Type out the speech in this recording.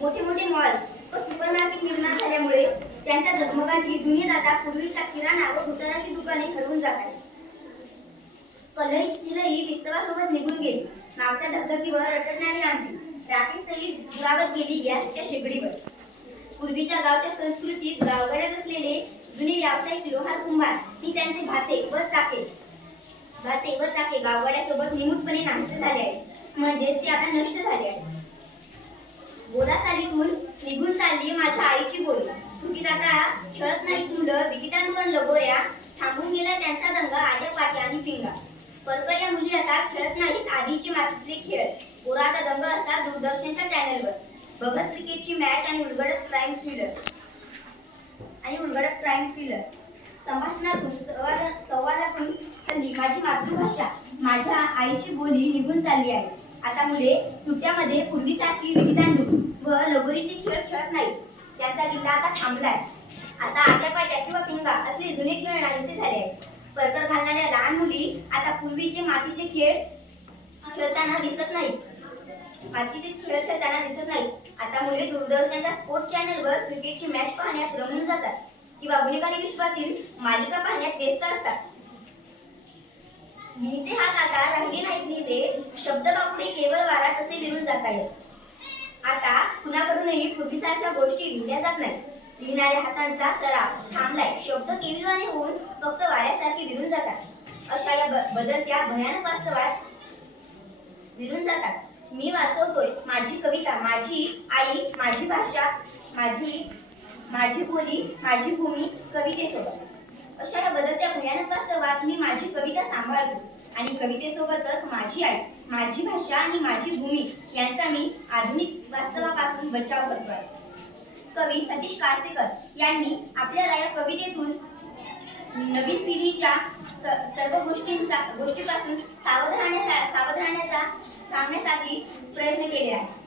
मोठे मोठे मॉल्स व सुपरमार्केट निर्माण झाल्यामुळे त्यांच्या जगमगाची जुनी आता पूर्वीच्या किराणा व भुसाराची दुकाने हरवून जात आहेत. कलईची चिलई विस्तवासोबत निघून गेली. मागच्या धगधगीवर अटकणारी आणखी राखी सहित दुरावत गेली गॅसच्या शेगडीवर. पूर्वीच्या गावच्या संस्कृतीत गावगड्यात असलेले जुने व्यावसायिक लोहार कुंभार ही त्यांचे भाते व चाके. भाते व चाके गावगड्यासोबत निमूटपणे नाहीसे झाले आहेत. म्हणजेच ते आता नष्ट झाले आहेत. बोला चालीहून निघून चालली माझ्या आईची बोली. सुटी दाता खेळत नाहीत मुलं विकिटांवर लगोऱ्या. थांबून गेला त्यांचा दंग आल्या पाट्या आणि पिंगा. परकर या मुली आता खेळत नाहीत आधीची मातीतले खेळ. बोराचा दंग असतात दूरदर्शनच्या चॅनलवर. बघत क्रिकेटची मॅच आणि उलगडत क्राईम थ्रिलर आणि उलगडत क्राईम थ्रिलर संभाषणातून संवाद संवादातून हल्ली माझी मातृभाषा माझ्या आईची बोली निघून चालली आहे. आता मुले सुट्ट्यामध्ये पूर्वीसारखी विटीदांडू व लगोरीचे खेळ खेळत नाहीत. त्यांचा लिल्ला आता थांबलाय. आता आट्या पाट्या किंवा पिंगा असले जुने खेळ नाहीसे झाले. आहेत परकर घालणाऱ्या लहान मुली आता पूर्वीचे मातीचे खेळ खेळताना दिसत नाहीत. मातीचे खेळ खेळताना दिसत नाहीत. आता मुले दूरदर्शनच्या स्पोर्ट चॅनलवर क्रिकेटची मॅच पाहण्यात रमून जातात किंवा गुन्हेगारी विश्वातील मालिका पाहण्यात व्यस्त असतात. लिहिते हात आता राहिले नाही शब्द वापरणे केवळ वारा तसे विरून जात येत. आता कुणाकडूनही पूर्वीसारख्या गोष्टी लिहिल्या जात नाहीत. लिहिणाऱ्या हातांचा सराव थांबलाय शब्द केविलवाने होऊन फक्त वाऱ्यासारखे विरून जातात. अशा या बदलत्या भयानक वास्तवात विरून जातात. मी वाचवतोय माझी कविता माझी आई माझी भाषा माझी माझी बोली माझी भूमी कवितेसोबत. अशा या बदलत्या भयानक वास्तवात मी माझी कविता सांभाळतो. आणि कवितेसोबतच माझी आई माझी भाषा आणि माझी भूमी यांचा मी आधुनिक वास्तवापासून बचाव करतो आहे. कवी सतीश काळसेकर यांनी आपल्याला या कवितेतून नवीन पिढीच्या स- सर्व गोष्टींचा गोष्टीपासून सावध राहण्याचा सावध राहण्याचा सांगण्यासाठी प्रयत्न केले आहे